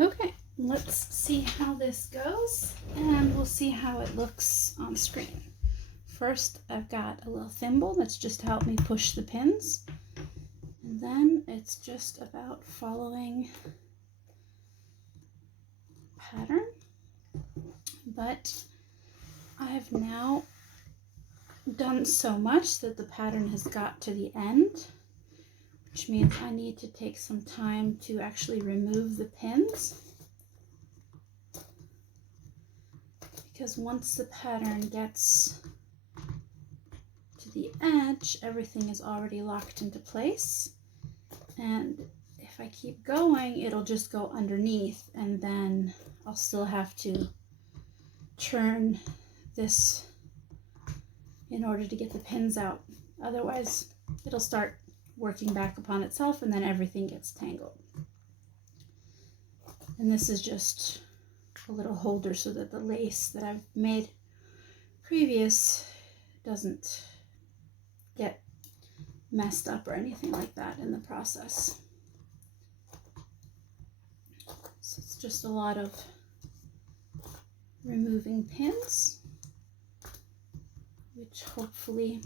Okay, let's see how this goes, and we'll see how it looks on screen. First, I've got a little thimble that's just to help me push the pins, and then it's just about following pattern. But I have now done so much that the pattern has got to the end, which means I need to take some time to actually remove the pins, because once the pattern gets to the edge, everything is already locked into place, and if I keep going, it'll just go underneath, and then I'll still have to turn this in order to get the pins out. Otherwise, it'll start working back upon itself, and then everything gets tangled. And this is just a little holder so that the lace that I've made previous doesn't get messed up or anything like that in the process. So it's just a lot of removing pins, which hopefully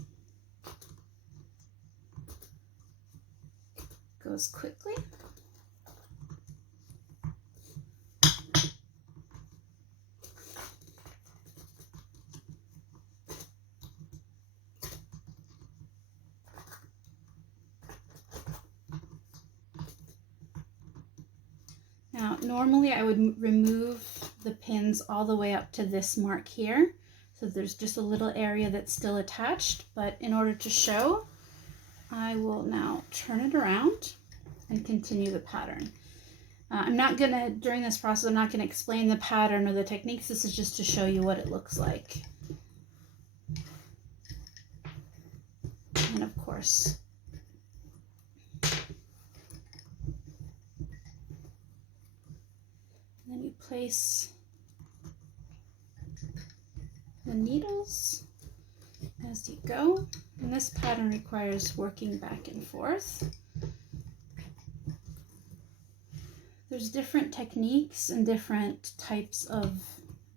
goes quickly. Now, normally I would remove the pins all the way up to this mark here. So there's just a little area that's still attached, but in order to show, I will now turn it around and continue the pattern. I'm not gonna, during this process, I'm not gonna explain the pattern or the techniques. This is just to show you what it looks like. And of course, then you place the needles as you go, and this pattern requires working back and forth. There's different techniques and different types of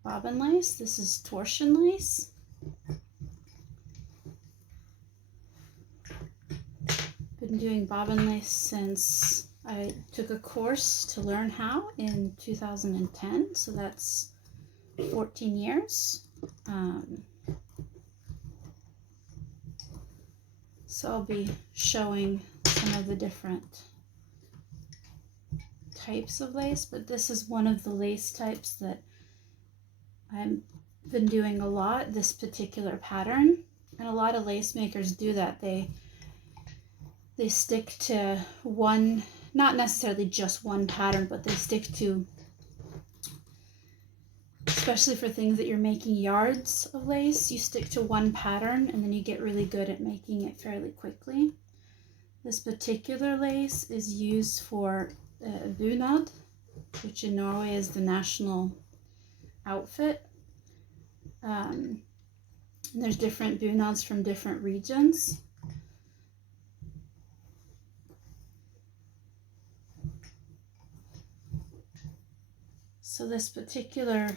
bobbin lace. This is torchon lace. Been doing bobbin lace since I took a course to learn how in 2010, so that's 14 years. So I'll be showing some of the different types of lace, but this is one of the lace types that I've been doing a lot, this particular pattern. And a lot of lace makers do that. They stick to one, not necessarily just one pattern, but they stick to, especially for things that you're making yards of lace, you stick to one pattern and then you get really good at making it fairly quickly. This particular lace is used for bunad, which in Norway is the national outfit. There's different bunads from different regions. So this particular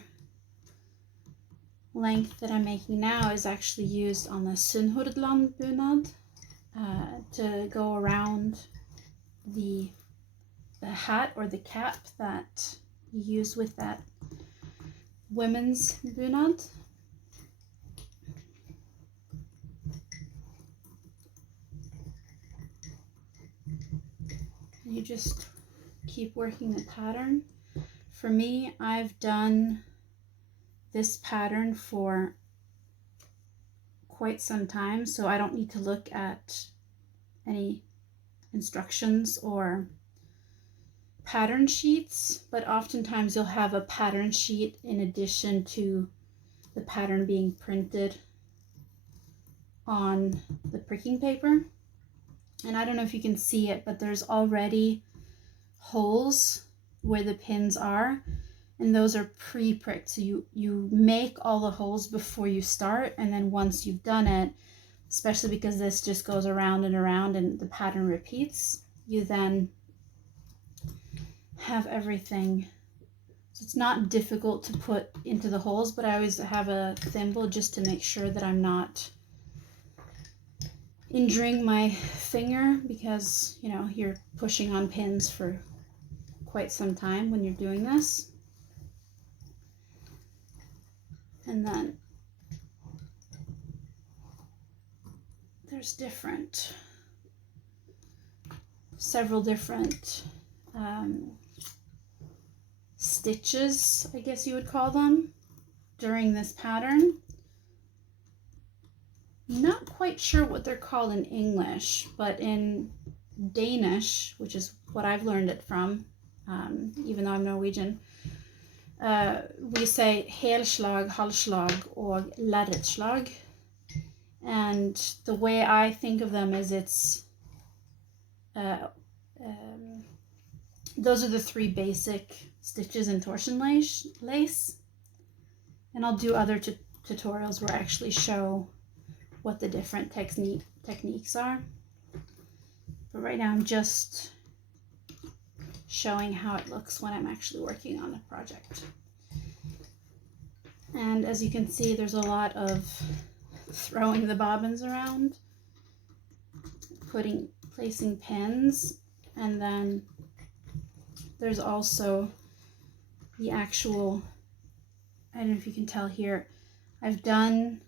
length that I'm making now is actually used on the Sunnhordland bunad to go around the hat or the cap that you use with that women's bunad. And you just keep working the pattern. For me, I've done this pattern for quite some time, so I don't need to look at any instructions or pattern sheets, but oftentimes you'll have a pattern sheet in addition to the pattern being printed on the pricking paper. And I don't know if you can see it, but there's already holes where the pins are, and those are pre-pricked. So you make all the holes before you start, and then once you've done it, especially because this just goes around and around and the pattern repeats, you then have everything So it's not difficult to put into the holes, but I always have a thimble just to make sure that I'm not injuring my finger, because, you know, you're pushing on pins for quite some time when you're doing this. And then there's several different stitches, I guess you would call them, during this pattern. Not quite sure what they're called in English, but in Danish, which is what I've learned it from, even though I'm Norwegian, we say helslag, halvslag, og lerretslag. And the way I think of them is those are the three basic stitches in torsion lace. And I'll do other tutorials where I actually show what the different techniques are. But right now I'm just showing how it looks when I'm actually working on the project. And as you can see, there's a lot of throwing the bobbins around, placing pins, and then there's also the actual, I don't know if you can tell here, I've done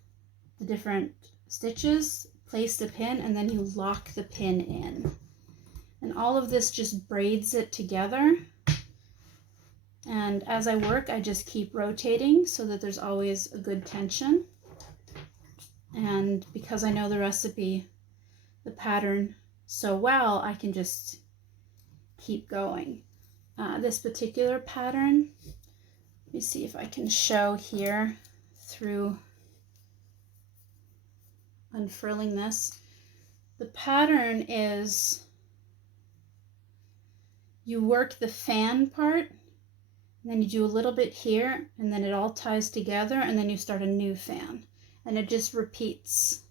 the different stitches, placed a pin, and then you lock the pin in. And all of this just braids it together. And as I work, I just keep rotating so that there's always a good tension. And because I know the recipe, the pattern so well, I can just keep going. This particular pattern, let me see if I can show here through unfurling this. The pattern is, you work the fan part, and then you do a little bit here, and then it all ties together, and then you start a new fan, and it just repeats.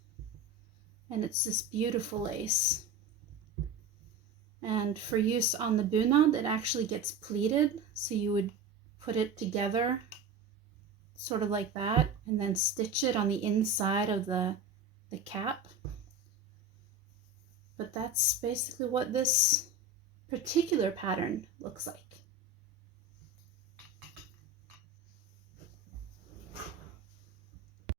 And it's this beautiful lace. And for use on the bunad, it actually gets pleated, so you would put it together sort of like that, and then stitch it on the inside of the cap. But that's basically what this particular pattern looks like.